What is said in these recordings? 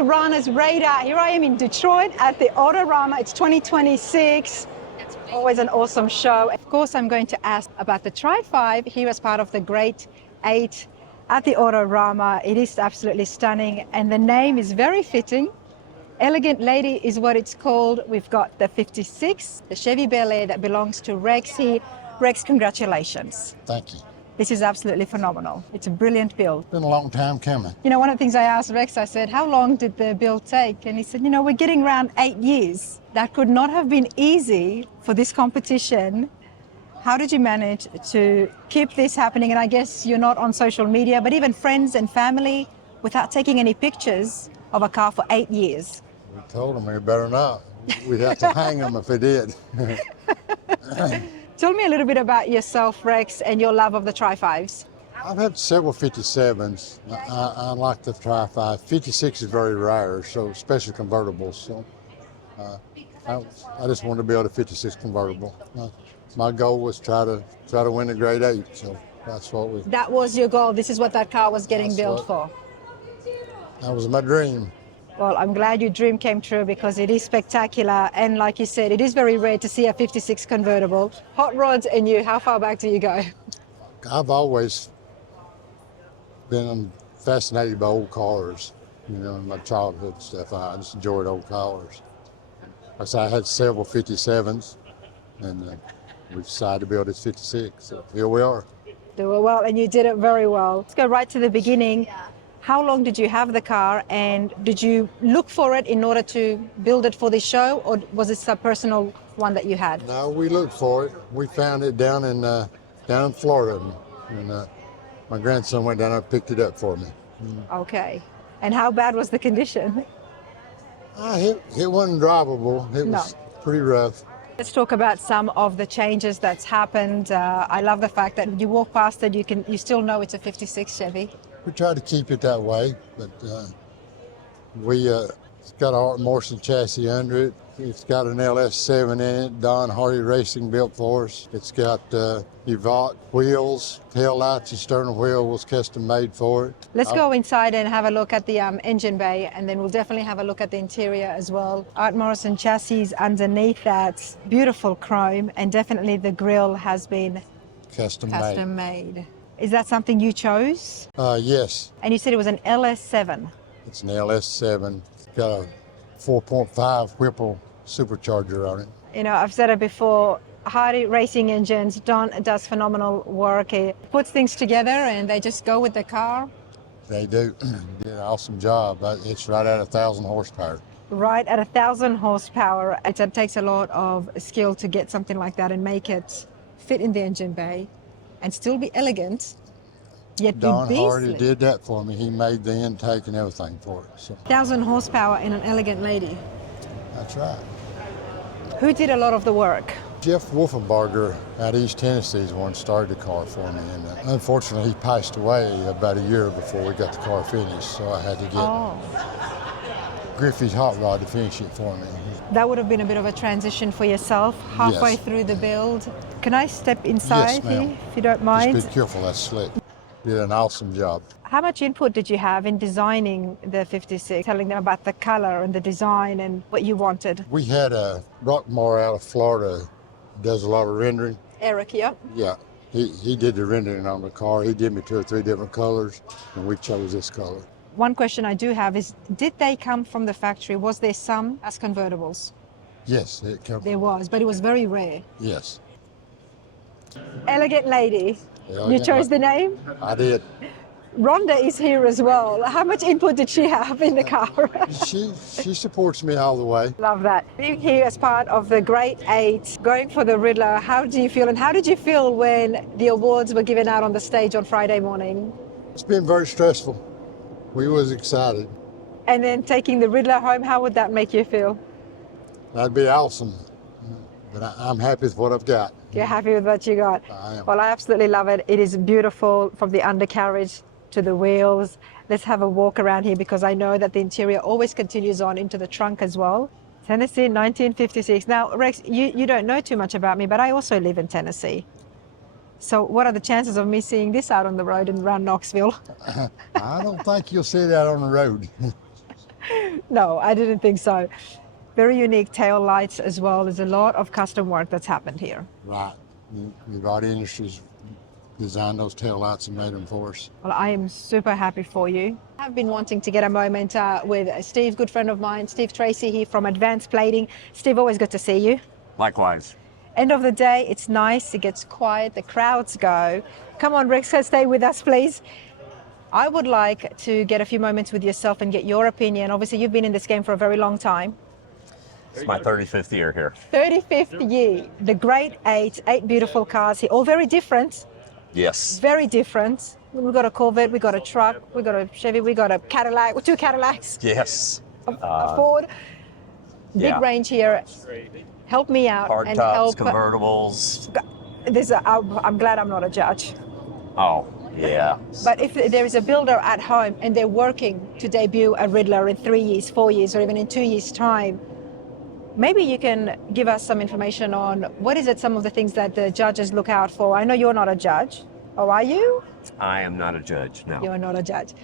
to Ranas Radar. Here I am in Detroit at the Autorama. It's 2026. Always an awesome show. Of course, I'm going to ask about the Tri-5 here as part of the Great 8 at the Autorama. It is absolutely stunning, and the name is very fitting. Elegant Lady is what it's called. We've got the 56, the Chevy Bel Air that belongs to Rex here. Rex, congratulations. Thank you. This is absolutely phenomenal. It's a brilliant build. Been a long time coming. You know, one of the things I asked Rex, I said, how long did the build take? And he said, you know, we're getting around 8 years. That could not have been easy for this competition. How did you manage to keep this happening? And I guess you're not on social media, but even friends and family, without taking any pictures of a car for 8 years. We told them we better not. We'd have to hang them if they did. Tell me a little bit about yourself, Rex, and your love of the Tri-5s. I've had several 57s. I like the Tri-5. 56 is very rare, so especially convertibles. So I just wanted to build a 56 convertible. My goal was try to win the Grade 8. So that's what we. That was your goal. This is what that car was getting built for. That was my dream. Well, I'm glad your dream came true because it is spectacular. And like you said, it is very rare to see a 56 convertible. Hot rods and you, how far back do you go? I've always been fascinated by old cars, you know, in my childhood stuff. I just enjoyed old cars. Like I said, I had several 57s, and we decided to build this 56, so here we are. Do it well, and you did it very well. Let's go right to the beginning. How long did you have the car, and did you look for it in order to build it for this show, or was this a personal one that you had? No, we looked for it. We found it down in Florida, and my grandson went down and picked it up for me. Okay. And how bad was the condition? It wasn't drivable. It was pretty rough. Let's talk about some of the changes that's happened. I love the fact that when you walk past it, you still know it's a 56 Chevy. We tried to keep it that way, but it's got a Art Morrison chassis under it. It's got an LS7 in it, Don Hardy Racing built for us. It's got Evod wheels, tail lights and sternum wheel was custom made for it. Let's go inside and have a look at the engine bay, and then we'll definitely have a look at the interior as well. Art Morrison chassis underneath that, beautiful chrome, and definitely the grille has been custom made. Is that something you chose? Yes. And you said it was an LS7. It's an LS7. It's got a 4.5 Whipple supercharger on it. You know, I've said it before, Hardy Racing engines, Don does phenomenal work. He puts things together and they just go with the car. They do. They did an awesome job. It's right at 1,000 horsepower. Right at 1,000 horsepower. It takes a lot of skill to get something like that and make it fit in the engine bay and still be elegant, yet Don be beastly. Hardy did that for me. He made the intake and everything for it. So. 1,000 horsepower in an Elegant Lady. That's right. Who did a lot of the work? Jeff Wolfenbarger out of East Tennessee is the one who started the car for me. And unfortunately, he passed away about a year before we got the car finished, so I had to get Griffey's Hot Rod to finish it for me. That would have been a bit of a transition for yourself halfway through the build. Can I step inside here, if you don't mind? Just be careful, that's slick. Did an awesome job. How much input did you have in designing the 56, telling them about the color and the design and what you wanted? We had a Rockmore out of Florida, does a lot of rendering. Eric, yep. Yeah, he did the rendering on the car. He did me 2 or 3 different colors, and we chose this color. One question I do have is, did they come from the factory? Was there some as convertibles? Yes, it came. There was, but it was very rare. Yes. Elegant Lady. You chose the name? I did. Rhonda is here as well. How much input did she have in the car? She supports me all the way. Love that. Being here as part of the Great 8, going for the Riddler, how do you feel? And how did you feel when the awards were given out on the stage on Friday morning? It's been very stressful. We was excited. And then taking the Riddler home, how would that make you feel? That'd be awesome. But I'm happy with what I've got. You're happy with what you got? I am. Well, I absolutely love it. It is beautiful from the undercarriage to the wheels. Let's have a walk around here because I know that the interior always continues on into the trunk as well. Tennessee, 1956. Now, Rex, you don't know too much about me, but I also live in Tennessee. So what are the chances of me seeing this out on the road and around Knoxville? I don't think you'll see that on the road. No, I didn't think so. Very unique tail lights as well. There's a lot of custom work that's happened here. Right. Evod Industries designed those tail lights and made them for us. Well, I am super happy for you. I've been wanting to get a moment with Steve, good friend of mine, Steve Tracy here from Advanced Plating. Steve, always good to see you. Likewise. End of the day, it's nice, it gets quiet, the crowds go. Come on, Rex, stay with us, please. I would like to get a few moments with yourself and get your opinion. Obviously, you've been in this game for a very long time. It's my 35th year here. 35th year, the great eight beautiful cars here, all very different. Yes. Very different. We've got a Corvette, we've got a truck, we've got a Chevy, we've got a Cadillac, 2 Cadillacs. Yes. A Ford. Big yeah. range here. Help me out Hard and tops, help. convertibles. I'm glad I'm not a judge. Oh, yeah. But if there is a builder at home and they're working to debut a Riddler in 3 years, 4 years, or even in 2 years' time, maybe you can give us some information on what is it, some of the things that the judges look out for. I know you're not a judge, or are you? I am not a judge, no. You're not a judge.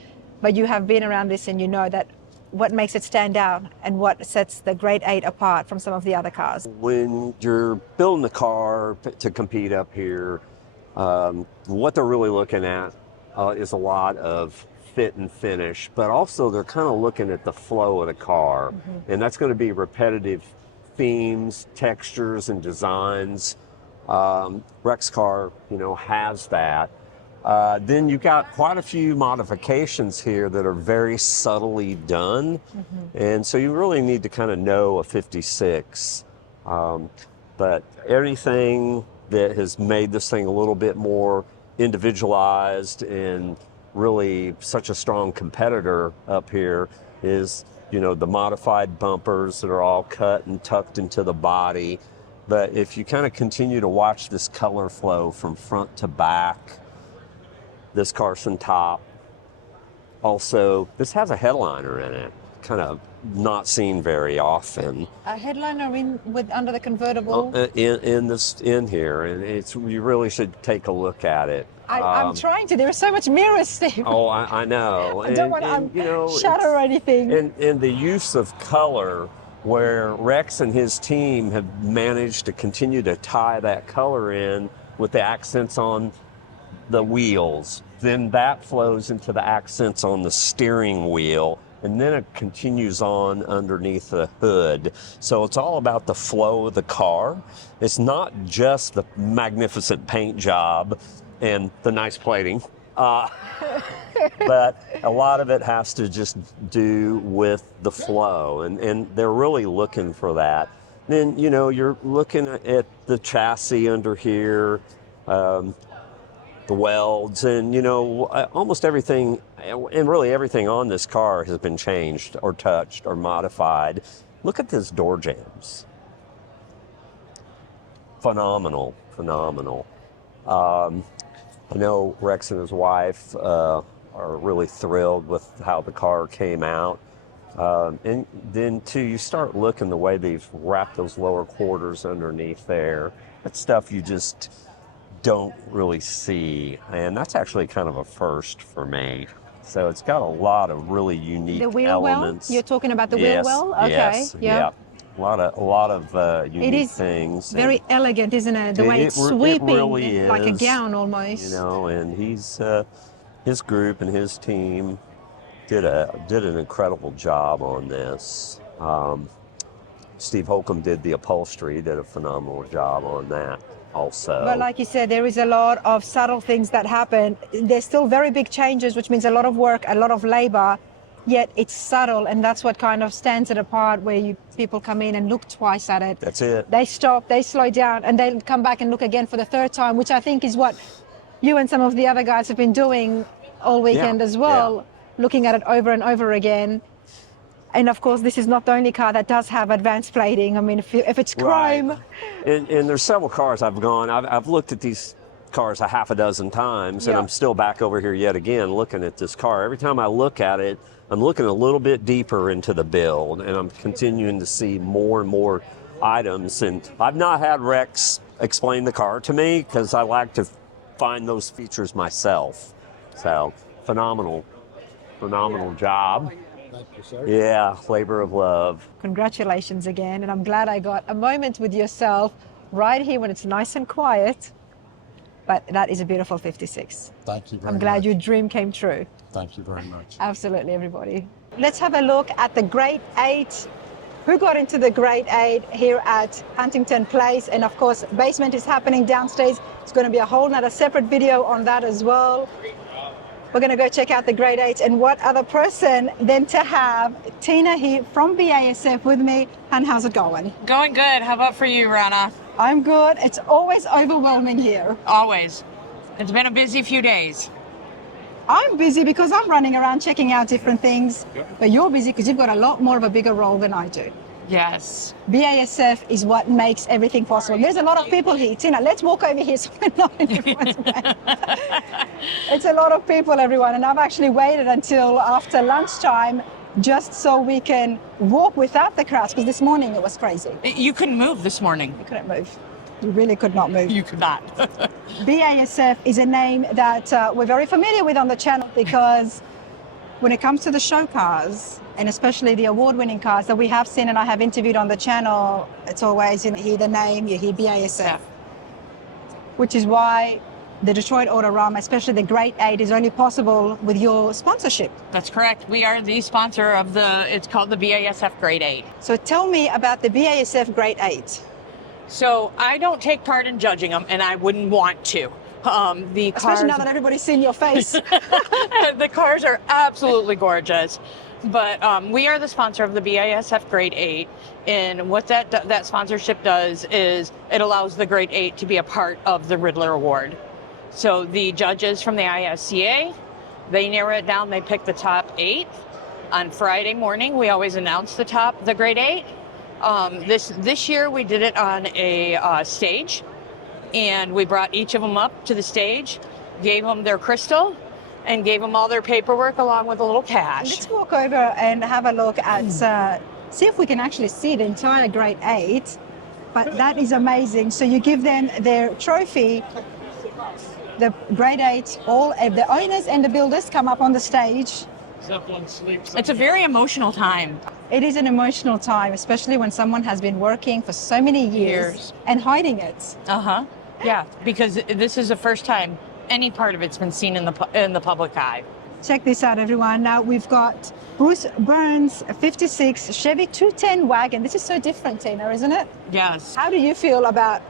But you have been around this and you know that what makes it stand out and what sets the Great 8 apart from some of the other cars. When you're building a car to compete up here, what they're really looking at is a lot of fit and finish, but also they're kind of looking at the flow of the car. Mm-hmm. And that's going to be repetitive themes, textures, and designs. Rex car, has that. Then you've got quite a few modifications here that are very subtly done. Mm-hmm. And so you really need to kind of know a 56. But anything that has made this thing a little bit more individualized and really such a strong competitor up here is, the modified bumpers that are all cut and tucked into the body. But if you kind of continue to watch this color flow from front to back, this Carson top. Also, this has a headliner in it, kind of not seen very often. A headliner under the convertible? In here, and you really should take a look at it. I'm trying to. There are so much mirrors, Steve. Oh, I know. I don't want to shatter or anything. And the use of color, where Rex and his team have managed to continue to tie that color in with the accents on the wheels, then that flows into the accents on the steering wheel, and then it continues on underneath the hood. So it's all about the flow of the car. It's not just the magnificent paint job and the nice plating, but a lot of it has to just do with the flow, and they're really looking for that. Then, you're looking at the chassis under here, the welds, and almost everything, and really everything on this car has been changed or touched or modified. Look at this door jambs. Phenomenal. I know Rex and his wife are really thrilled with how the car came out. And then too, you start looking the way they've wrapped those lower quarters underneath there. That's stuff you just don't really see, and that's actually kind of a first for me. So it's got a lot of really unique elements. Well? You're talking about the wheel well? Okay. Yes, yeah. A lot of unique things. Very elegant, isn't it? The way it's sweeping, it really is, like a gown almost. And he's his group and his team did an incredible job on this. Steve Holcomb did the upholstery, did a phenomenal job on that also. But like you said, there is a lot of subtle things that happen. There's still very big changes, which means a lot of work, a lot of labor, yet it's subtle, and that's what kind of stands it apart, where people come in and look twice at it. That's it. They stop, they slow down, and they come back and look again for the third time, which I think is what you and some of the other guys have been doing all weekend as well, looking at it over and over again. And of course, this is not the only car that does have advanced plating. I mean, if it's chrome. Right. And there's several cars I've looked at these cars a half a dozen times, and I'm still back over here yet again looking at this car. Every time I look at it, I'm looking a little bit deeper into the build, and I'm continuing to see more and more items. And I've not had Rex explain the car to me, because I like to find those features myself. So phenomenal job. Thank you, sir. Yeah, labor of love. Congratulations again, and I'm glad I got a moment with yourself right here when it's nice and quiet. But that is a beautiful 56. Thank you very much. I'm glad your dream came true. Thank you very much. Absolutely, everybody. Let's have a look at the Grade 8. Who got into the Grade 8 here at Huntington Place? And of course, basement is happening downstairs. It's going to be a whole nother separate video on that as well. We're going to go check out the Grade 8 and what other person than to have Tina here from BASF with me. And how's it going? Going good. How about for you, Rana? I'm good. It's always overwhelming here. Always. It's been a busy few days. I'm busy because I'm running around checking out different things, but you're busy because you've got a lot more of a bigger role than I do. Yes. BASF is what makes everything possible. There's a lot of people here. Tina, let's walk over here so we're not in everyone's way. It's a lot of people, everyone, and I've actually waited until after lunchtime just so we can walk without the crowds, because this morning it was crazy. You couldn't move this morning. You couldn't move. You really could not move. You could not. BASF is a name that we're very familiar with on the channel, because when it comes to the show cars, and especially the award-winning cars that we have seen and I have interviewed on the channel, it's always, you hear the name, you hear BASF. Yeah. Which is why the Detroit Autorama, especially the Grade 8, is only possible with your sponsorship. That's correct. We are the sponsor of it's called the BASF Grade 8. So tell me about the BASF Grade 8. So I don't take part in judging them, and I wouldn't want to. The cars, Especially now that everybody's seen your face. the cars are absolutely gorgeous. But we are the sponsor of the BASF Grade 8, and what that sponsorship does is it allows the Grade 8 to be a part of the Riddler Award. So the judges from the ISCA, they narrow it down, they pick the top 8. On Friday morning, we always announce the Grade 8. This year we did it on a stage, and we brought each of them up to the stage, gave them their crystal, and gave them all their paperwork along with a little cash. Let's walk over and have a look at, see if we can actually see the entire Grade 8. But that is amazing. So you give them their trophy. The Grade 8, all the owners and the builders come up on the stage. It's a very emotional time. It is an emotional time, especially when someone has been working for so many years and hiding it. Yeah, because this is the first time any part of it's been seen in the public eye. Check this out, everyone. Now we've got Bruce Burns' 56 Chevy 210 wagon. This is so different, Tina, isn't it? Yes. How do you feel about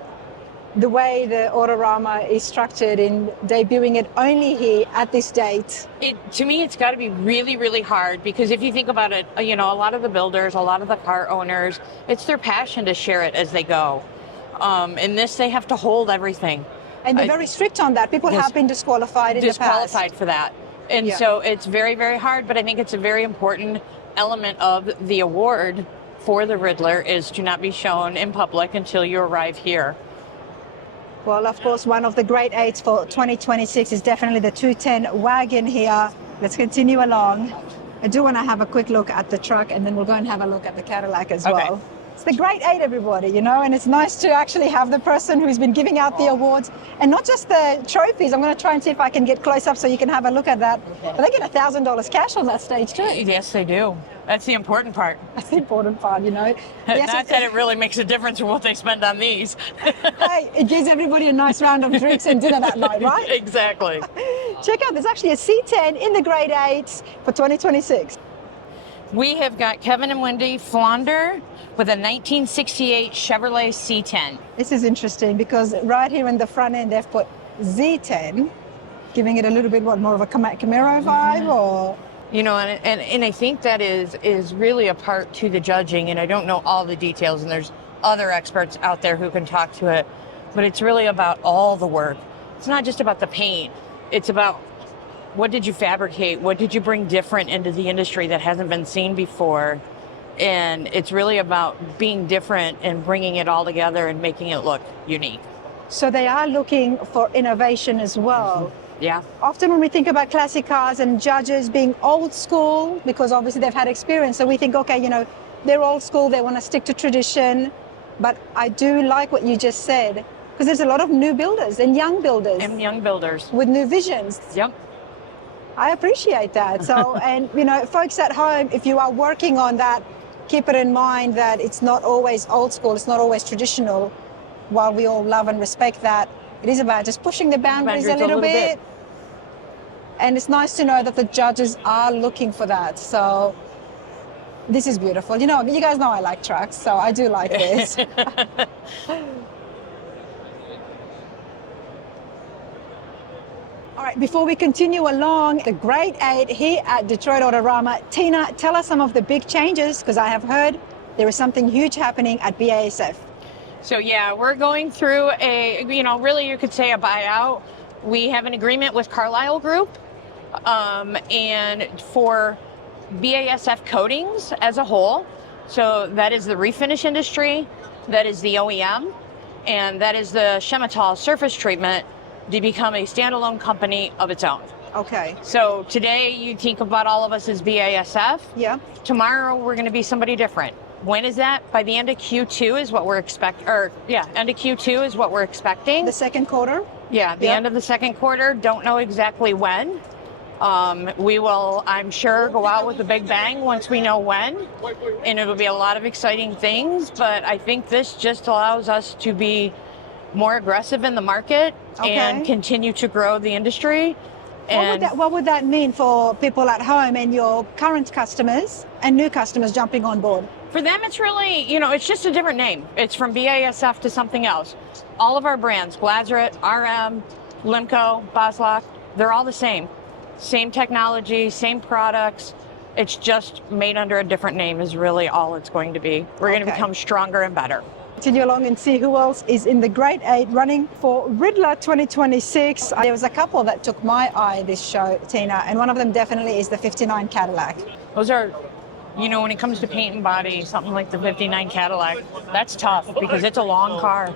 the way the Autorama is structured in debuting it only here at this date? To me, it's got to be really, really hard, because if you think about it, a lot of the builders, a lot of the car owners, it's their passion to share it as they go. In this, they have to hold everything. And they're very strict on that. People have been disqualified in the past. Disqualified for that. And so it's very, very hard, but I think it's a very important element of the award for the Riddler is to not be shown in public until you arrive here. Well, of course, one of the Grade 8s for 2026 is definitely the 210 wagon here. Let's continue along. I do want to have a quick look at the truck, and then we'll go and have a look at the Cadillac as well. It's the Grade 8, everybody, and it's nice to actually have the person who's been giving out the awards, and not just the trophies. I'm going to try and see if I can get close up so you can have a look at that. But they get $1,000 cash on that stage too. Yes, they do. That's the important part. That's the important part, Not that it really makes a difference for what they spend on these. Hey, it gives everybody a nice round of drinks and dinner that night, right? Exactly. Check out, there's actually a C10 in the Grade 8 for 2026. We have got Kevin and Wendy Flonder with a 1968 Chevrolet C10. This is interesting because right here in the front end, they've put Z10, giving it a little bit more of a Camaro vibe, or? And I think that is really a part to the judging, and I don't know all the details, and there's other experts out there who can talk to it, but it's really about all the work. It's not just about the paint. It's about what did you fabricate? What did you bring different into the industry that hasn't been seen before? And it's really about being different and bringing it all together and making it look unique. So they are looking for innovation as well. Yeah. Often when we think about classic cars and judges being old school, because obviously they've had experience, so we think, okay, they're old school, they want to stick to tradition. But I do like what you just said, because there's a lot of new builders and young builders. And young builders. With new visions. Yep. I appreciate that. So, and you know, folks at home, if you are working on that, keep it in mind that it's not always old school, it's not always traditional. While we all love and respect that, it is about just pushing the boundaries a little bit. And it's nice to know that the judges are looking for that. So this is beautiful. You know, you guys know I like trucks, so I do like this. All right, before we continue along, the Grade 8 here at Detroit Autorama, Tina, tell us some of the big changes, because I have heard there is something huge happening at BASF. So yeah, we're going through a, you know, really you could say a buyout. We have an agreement with Carlisle Group, and for BASF coatings as a whole. So that is the refinish industry, that is the OEM, and that is the Chemetall surface treatment to become a standalone company of its own. Okay. So today you think about all of us as BASF. Yeah. Tomorrow we're going to be somebody different. When is that? By the end of Q2 is what we're expecting, end of Q2 is what we're expecting. The second quarter? Yeah, the end of the second quarter. Don't know exactly when. We will, I'm sure, go out with a big bang once we know when, and it'll be a lot of exciting things, but I think this just allows us to be more aggressive in the market and continue to grow the industry. And what would that mean for people at home and your current customers and new customers jumping on board? For them, it's really, you know, it's just a different name. It's from BASF to something else. All of our brands, Glazrit, RM, Limco, Boslak, they're all the same. Same technology, same products. It's just made under a different name is really all it's going to be. We're going to become stronger and better. Continue along and see who else is in the Grade 8 running for Riddler 2026. There was a couple that took my eye this show, Tina, and one of them definitely is the 59 Cadillac. Those are, you know, when it comes to paint and body, something like the 59 Cadillac, that's tough because it's a long car.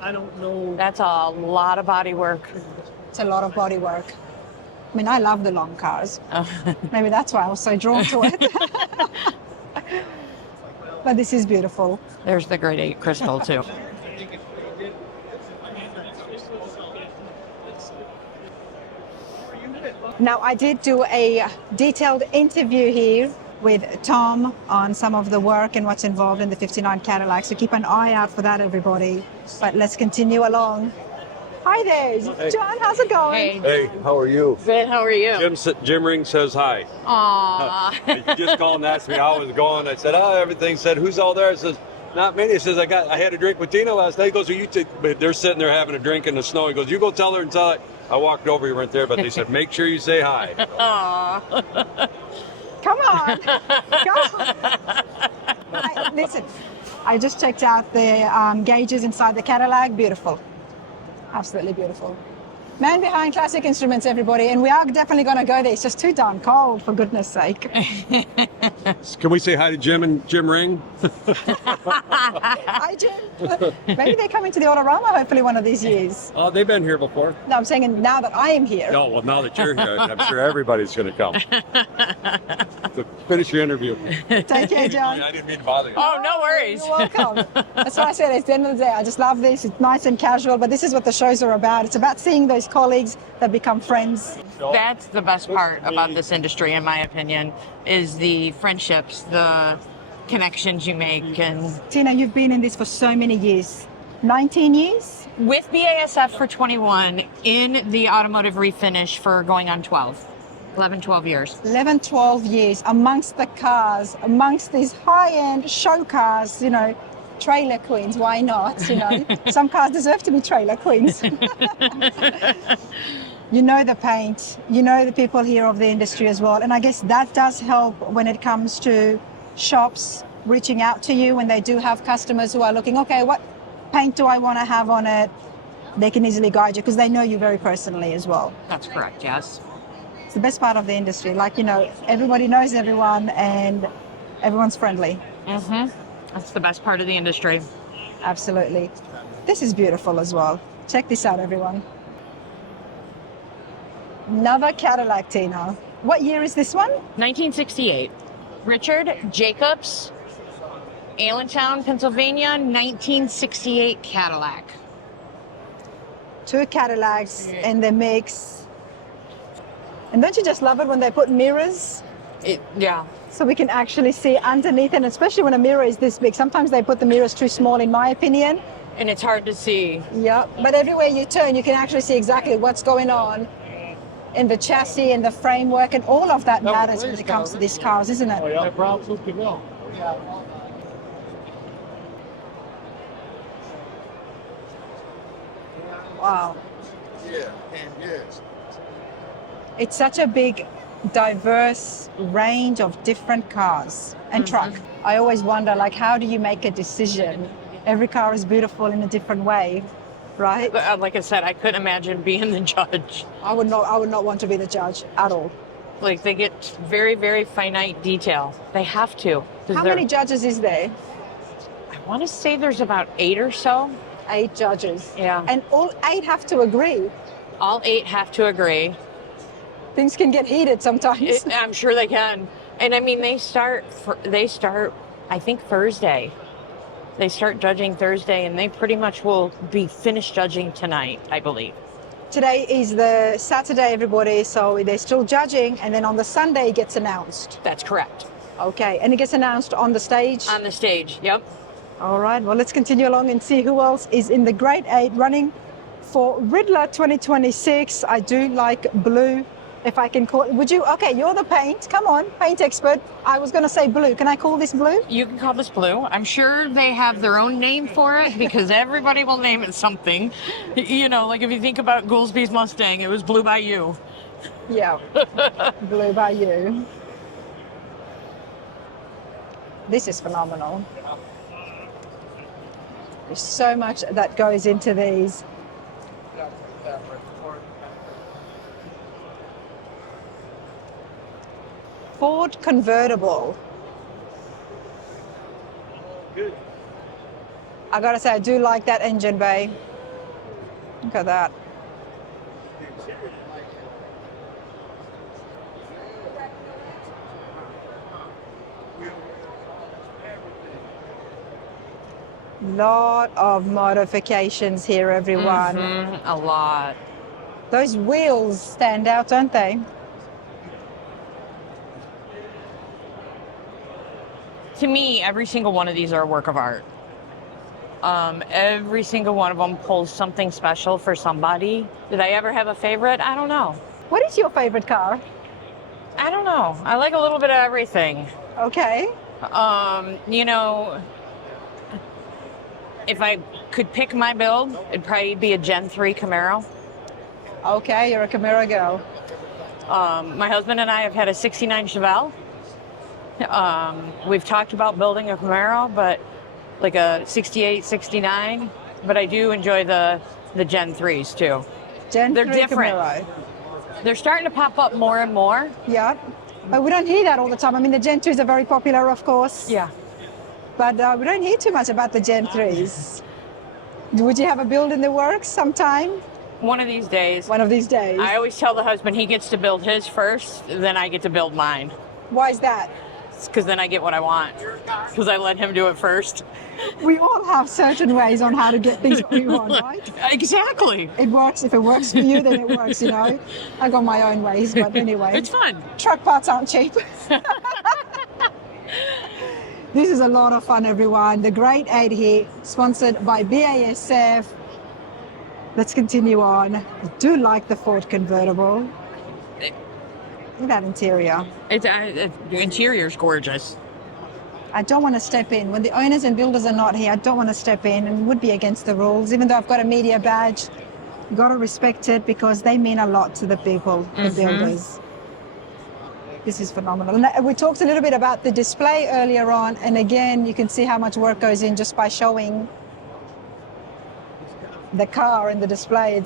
I don't know. That's a lot of body work. It's a lot of body work. I mean, I love the long cars. Maybe that's why I was so drawn to it. But this is beautiful. There's the Grade 8 Crystal, too. Now, I did do a detailed interview here with Tom on some of the work and what's involved in the 59 Cadillac, so keep an eye out for that, everybody. But let's continue along. Hi there, John, how's it going? Hey, how are you? Good, how are you? Jim Ring says hi. Aww. He just called and asked me how I was going. I said, everything. Said, who's all there? I says, not many. He says, I had a drink with Tina last night. He goes, they're sitting there having a drink in the snow. He goes, you go tell her and tell her. I walked over, you weren't there, but they said, make sure you say hi. Aww. Come on. Come on. Listen, I just checked out the gauges inside the Cadillac. Beautiful. Absolutely beautiful. Man behind Classic Instruments, everybody, and we are definitely going to go there. It's just too darn cold, for goodness sake. Can we say hi to Jim and Jim Ring? Hi, Jim. Maybe they're coming to the Autorama, hopefully, one of these years. Oh, they've been here before. No, I'm saying now that I am here. No, well, now that you're here, I'm sure everybody's going to come. So finish your interview. Take care, John. I didn't mean to bother you. Oh, no worries. You're welcome. That's what I said. At the end of the day, I just love this. It's nice and casual, but this is what the shows are about. It's about seeing those colleagues that become friends. That's the best part about this industry, in my opinion, is the friendships, the connections you make. And Tina, you've been in this for so many years. 19 years? with BASF for 21, in the automotive refinish for going on 11, 12 years. 11, 12 years amongst the cars, amongst these high-end show cars, you know, trailer queens, why not, you know? Some cars deserve to be trailer queens. You know the paint, you know the people here of the industry as well. And I guess that does help when it comes to shops reaching out to you when they do have customers who are looking, okay, what paint do I want to have on it? They can easily guide you because they know you very personally as well. That's correct, yes. It's the best part of the industry. Like, you know, everybody knows everyone and everyone's friendly. Mm-hmm. That's the best part of the industry. Absolutely. This is beautiful as well. Check this out, everyone. Another Cadillac, Tina. What year is this one? 1968. Richard Jacobs, Allentown, Pennsylvania, 1968 Cadillac. Two Cadillacs in the mix. And don't you just love it when they put mirrors? Yeah. So we can actually see underneath, and especially when a mirror is this big. Sometimes they put the mirrors too small, in my opinion. And it's hard to see. Yeah, but everywhere you turn, you can actually see exactly what's going on in the chassis and the framework, and all of that matters when it comes to these cars, isn't it? Wow. Yeah, yes. It's such a big, diverse range of different cars and truck. I always wonder, like, how do you make a decision? Every car is beautiful in a different way, right? Like I said, I couldn't imagine being the judge. I would not want to be the judge at all. Like, they get very, very finite detail. They have to. How many judges is there? I want to say there's about 8 or so. 8 judges. Yeah. And all 8 have to agree. All 8 have to agree. Things can get heated sometimes. I'm sure they can. And I mean, they start, I think, Thursday. They start judging Thursday, and they pretty much will be finished judging tonight, I believe. Today is the Saturday, everybody, so they're still judging, and then on the Sunday it gets announced. That's correct. Okay, and it gets announced on the stage? On the stage, yep. All right, well, let's continue along and see who else is in the Grade 8 running for Riddler 2026. I do like blue, if I can call it. Would you? Okay, you're the paint. Come on, paint expert. I was going to say blue. Can I call this blue? You can call this blue. I'm sure they have their own name for it because everybody will name it something. You know, like if you think about Goolsby's Mustang, it was Blue by You. Yeah, blue by you. This is phenomenal. There's so much that goes into these. Ford convertible. I gotta say, I do like that engine bay. Look at that. Lot of modifications here, everyone. A lot. Those wheels stand out, don't they? To me, every single one of these are a work of art. Every single one of them pulls something special for somebody. Did I ever have a favorite? I don't know. What is your favorite car? I don't know. I like a little bit of everything. Okay. You know, if I could pick my build, it'd probably be a Gen 3 Camaro. Okay, you're a Camaro girl. My husband and I have had a 69 Chevelle. We've talked about building a Camaro, but like a 68, 69, but I do enjoy the Gen 3s too. They're different. Camaro. They're starting to pop up more and more. Yeah, but we don't hear that all the time. I mean, the Gen 2s are very popular, of course. Yeah. But we don't hear too much about the Gen 3s. Would you have a build in the works sometime? One of these days. One of these days. I always tell the husband he gets to build his first, then I get to build mine. Why is that? Because then I get what I want. Because I let him do it first. We all have certain ways on how to get things what we want, right? Exactly. It works. If it works for you, then it works, you know. I got my own ways, but anyway. It's fun. Truck parts aren't cheap. This is a lot of fun, everyone. The Grade 8 here, sponsored by BASF. Let's continue on. I do like the Ford convertible. Look at that interior. The interior's gorgeous. I don't want to step in. When the owners and builders are not here, I don't want to step in, and it would be against the rules. Even though I've got a media badge, you've got to respect it because they mean a lot to the people, the builders. This is phenomenal. And we talked a little bit about the display earlier on, and again, you can see how much work goes in just by showing the car and the display.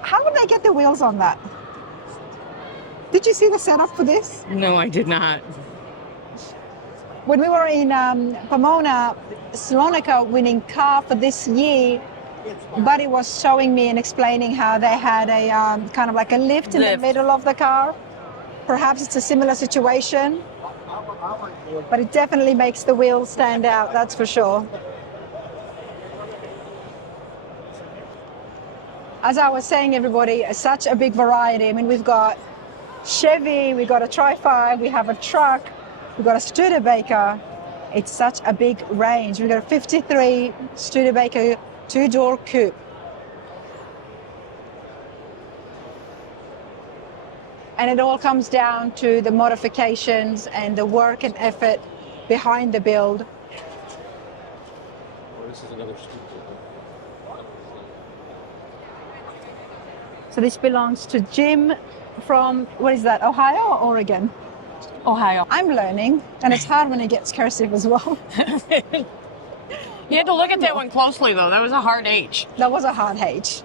How would they get the wheels on that? Did you see the setup for this? No, I did not. When we were in Pomona, Slonica winning car for this year, Buddy was showing me and explaining how they had a kind of like a lift in the middle of the car. Perhaps it's a similar situation, but it definitely makes the wheels stand out, that's for sure. As I was saying, everybody, such a big variety. I mean, we've got Chevy, we got a Tri-5, we have a truck, we got a Studebaker. It's such a big range. We've got a 53 Studebaker 2-door coupe. And it all comes down to the modifications and the work and effort behind the build. This is another So this belongs to Jim from, what is that, Ohio or Oregon? Ohio. I'm learning, and it's hard when it gets cursive as well. You had to look at that one closely, though. That was a hard H. That was a hard H.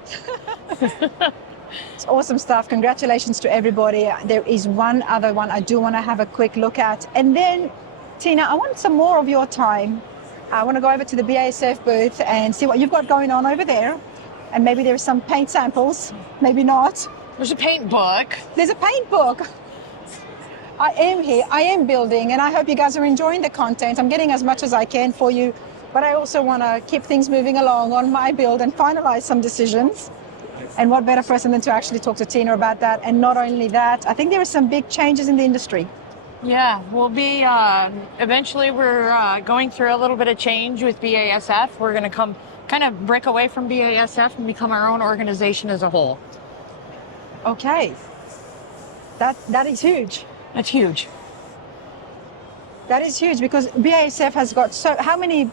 It's awesome stuff. Congratulations to everybody. There is one other one I do want to have a quick look at. And then, Tina, I want some more of your time. I want to go over to the BASF booth and see what you've got going on over there. And maybe there's some paint samples, maybe not. There's a paint book. There's a paint book. I am here, I am building, and I hope you guys are enjoying the content. I'm getting as much as I can for you, but I also want to keep things moving along on my build and finalize some decisions. And what better person than to actually talk to Tina about that? And not only that, I think there are some big changes in the industry. Yeah, we'll be, eventually we're going through a little bit of change with BASF. We're going to come kind of break away from BASF and become our own organization as a whole. Okay, that is huge. That's huge. That is huge because BASF has got how many,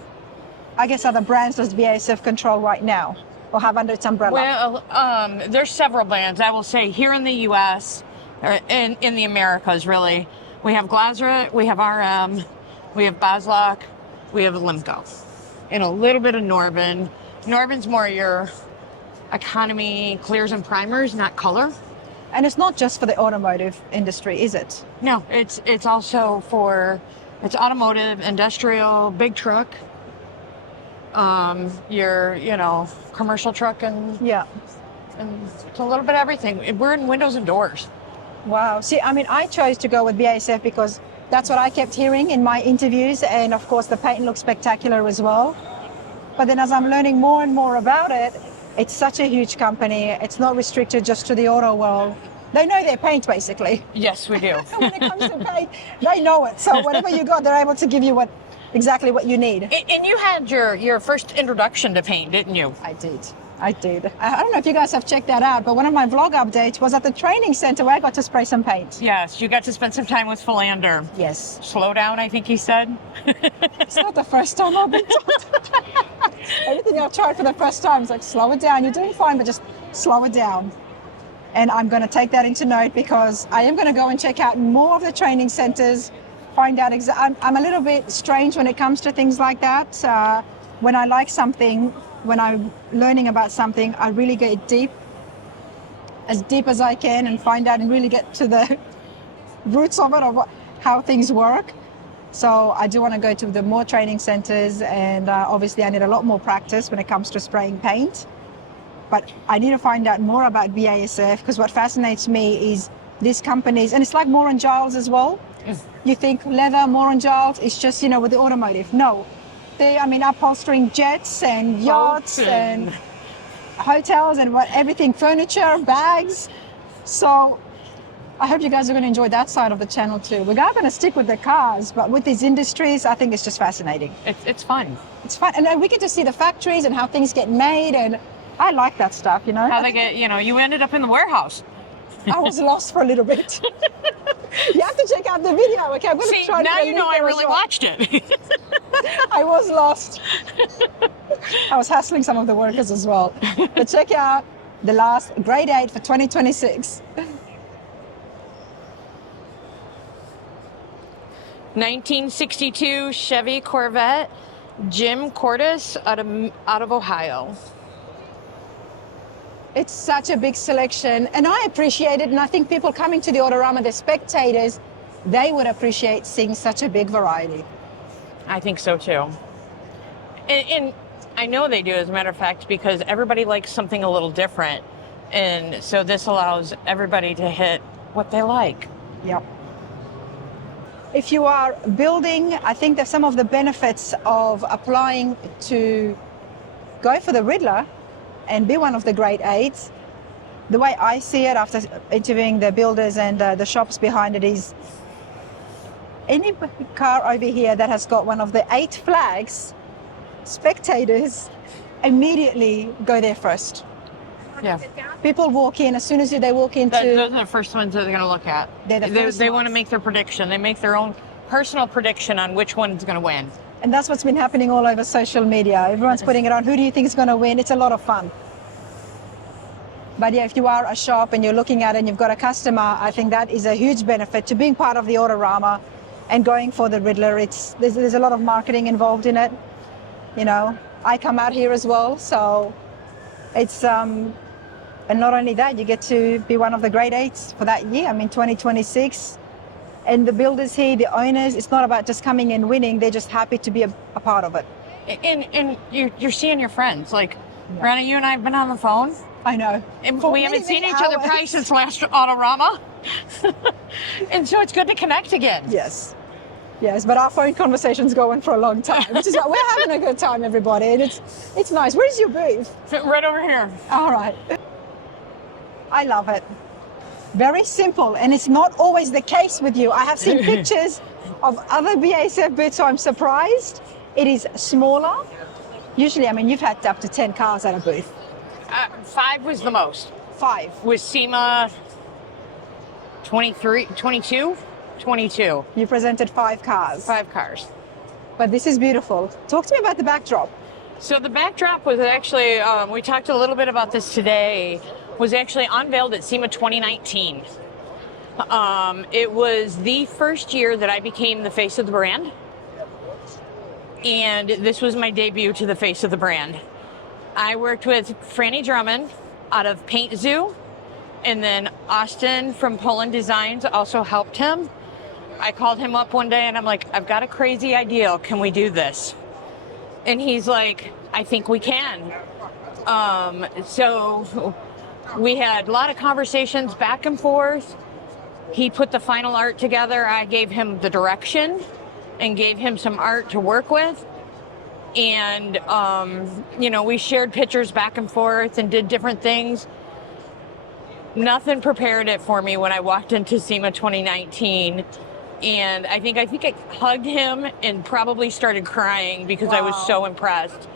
I guess, other brands does BASF control right now or have under its umbrella? Well, there's several brands. I will say here in the U.S., or in the Americas, really, we have Glazra, we have RM, we have Baslok, we have Limco, and a little bit of Norbin. Norbin's more your economy clears and primers, not color. And it's not just for the automotive industry, is it? No, it's also for, it's automotive, industrial, big truck, your commercial truck, and yeah, and it's a little bit of everything. We're in windows and doors. Wow. See, I mean, I chose to go with BASF because that's what I kept hearing in my interviews, and of course the paint looks spectacular as well. But then as I'm learning more and more about it, it's such a huge company. It's not restricted just to the auto world. They know their paint, basically. Yes, we do. When it comes to paint, they know it. So whatever you got, they're able to give you exactly what you need. And you had your first introduction to paint, didn't you? I did. I don't know if you guys have checked that out, but one of my vlog updates was at the training center where I got to spray some paint. Yes, you got to spend some time with Philander. Yes. Slow down, I think he said. It's not the first time I've been told. Everything I've tried for the first time is like, slow it down. You're doing fine, but just slow it down. And I'm going to take that into note because I am going to go and check out more of the training centers, find out I'm a little bit strange when it comes to things like that. When I like something, when I'm learning about something, I really get deep as I can and find out and really get to the roots of it, of how things work. So I do want to go to the more training centers, and obviously I need a lot more practice when it comes to spraying paint. But I need to find out more about BASF because what fascinates me is these companies, and it's like Moore and Giles as well. You think leather, Moore and Giles, it's just, with the automotive. No. Upholstering jets and yachts and hotels and everything, furniture, bags. So I hope you guys are going to enjoy that side of the channel too. We're not going to stick with the cars, but with these industries, I think it's just fascinating. It's fun. It's fun. And then we get to see the factories and how things get made. And I like that stuff, How they get, you ended up in the warehouse. I was lost for a little bit. You have to check out the video. Okay, I'm going to try. Now you know I really watched it. I was lost. I was hassling some of the workers as well. But check out the last grade 8 for 2026. 1962 Chevy Corvette, Jim Cordes out of Ohio. It's such a big selection, and I appreciate it, and I think people coming to the Autorama, the spectators, they would appreciate seeing such a big variety. I think so too. And I know they do, as a matter of fact, because everybody likes something a little different. And so this allows everybody to hit what they like. Yep. If you are building, I think that some of the benefits of applying to go for the Riddler and be one of the grade 8s the way I see it after interviewing the builders and the shops behind it is any car over here that has got one of the 8 flags, spectators immediately go there first. Yeah. People walk in, as soon as they walk into... Those are the first ones that they're going to look at. They want to make their prediction. They make their own personal prediction on which one's going to win. And that's what's been happening all over social media. Everyone's putting it on, who do you think is going to win? It's a lot of fun. But yeah, if you are a shop and you're looking at it and you've got a customer, I think that is a huge benefit to being part of the Autorama and going for the Riddler. There's a lot of marketing involved in it. You know, I come out here as well, so it's, and not only that, you get to be one of the grade 8s for that year. I mean, 2026. And the builders here, the owners, it's not about just coming and winning. They're just happy to be a part of it. And you're seeing your friends. Like, Rana, you and I have been on the phone. I know. And we haven't seen each other probably since last Autorama. And so it's good to connect again. Yes. Yes, but our phone conversations go on for a long time. Which is like, we're having a good time, everybody. And it's nice. Where's your booth? Right over here. All right. I love it. Very simple, and it's not always the case with you. I have seen pictures of other BASF booths, so I'm surprised. It is smaller. Usually, I mean, you've had up to 10 cars at a booth. 5 was the most. 5. With SEMA 23, 22? 22. You presented 5 cars. 5 cars. But this is beautiful. Talk to me about the backdrop. So the backdrop was actually, we talked a little bit about this today, was actually unveiled at SEMA 2019. It was the first year that I became the face of the brand. And this was my debut to the face of the brand. I worked with Franny Drummond out of Paint Zoo, and then Austin from Poland Designs also helped him. I called him up one day and I'm like, I've got a crazy idea. Can we do this? And he's like, I think we can. So we had a lot of conversations back and forth. He put the final art together. I gave him the direction and gave him some art to work with. And, you know, we shared pictures back and forth and did different things. Nothing prepared it for me when I walked into SEMA 2019. And I think I hugged him and probably started crying because I was so impressed.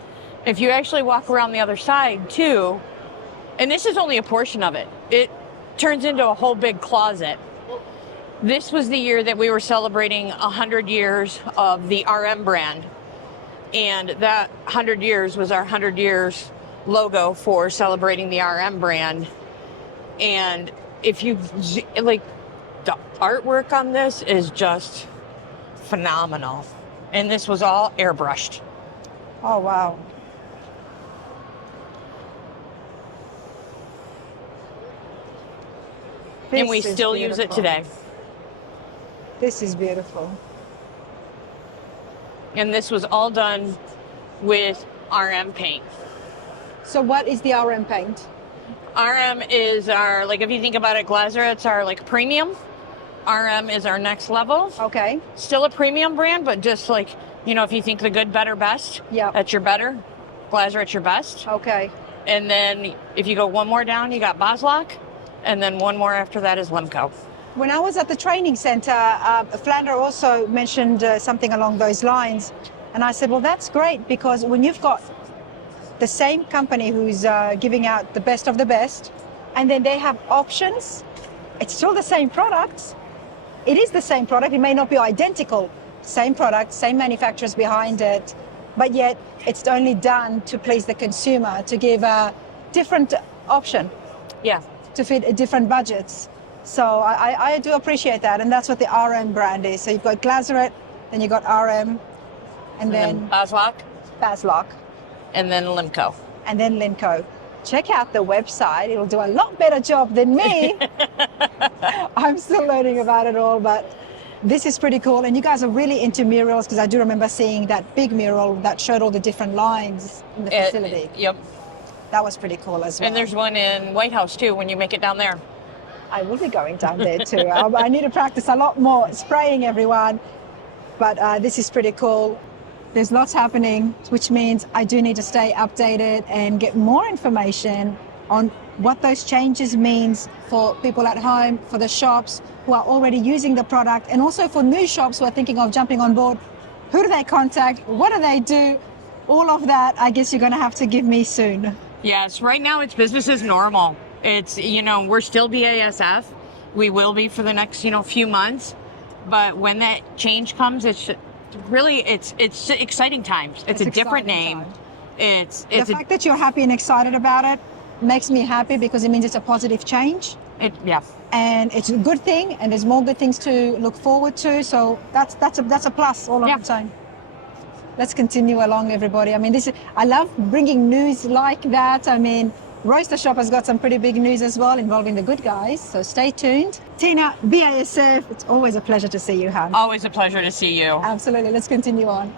If you actually walk around the other side too, and this is only a portion of it, it turns into a whole big closet. This was the year that we were celebrating 100 years of the RM brand. And that 100 years was our 100 years logo for celebrating the RM brand. And if you, like, the artwork on this is just phenomenal. And this was all airbrushed. Oh, wow. And we still use it today. This is beautiful. And this was all done with RM paint. So what is the RM paint? RM is our, like, if you think about it, Glazera, it's our, like, premium. RM is our next level. Okay. Still a premium brand, but just like, you know, if you think the good, better, best, that's your better. Glazera, it's your best. Okay. And then if you go one more down, you got Boslak. And then one more after that is Limco. When I was at the training center, Flander also mentioned something along those lines. And I said, well, that's great, because when you've got the same company who's giving out the best of the best, and then they have options, it's still the same product. It is the same product. It may not be identical. Same product, same manufacturers behind it, but yet it's only done to please the consumer, to give a different option. Yeah. To fit different budgets. So I do appreciate that, and that's what the RM brand is. So you've got Glazeret, then you've got RM, and then Boslak. And then Limco. And then Limco. Check out the website. It'll do a lot better job than me. I'm still learning about it all, but this is pretty cool. And you guys are really into murals, because I do remember seeing that big mural that showed all the different lines in the facility. Yep. That was pretty cool as well. And there's one in White House too, when you make it down there. I will be going down there too. I need to practice a lot more spraying everyone, but this is pretty cool. There's lots happening, which means I do need to stay updated and get more information on what those changes means for people at home, for the shops who are already using the product, and also for new shops who are thinking of jumping on board. Who do they contact? What do they do? All of that, I guess you're going to have to give me soon. Yes, right now it's business as normal. It's, we're still BASF. We will be for the next, few months. But when that change comes, it's exciting times. It's a different name. Time. It's the fact that you're happy and excited about it makes me happy because it means it's a positive change. Yeah. And it's a good thing, and there's more good things to look forward to. So that's a plus all of the time. Let's continue along, everybody. I mean, I love bringing news like that. I mean, Roaster Shop has got some pretty big news as well involving the good guys. So stay tuned. Tina, BASF, it's always a pleasure to see you, hon. Always a pleasure to see you. Absolutely. Let's continue on.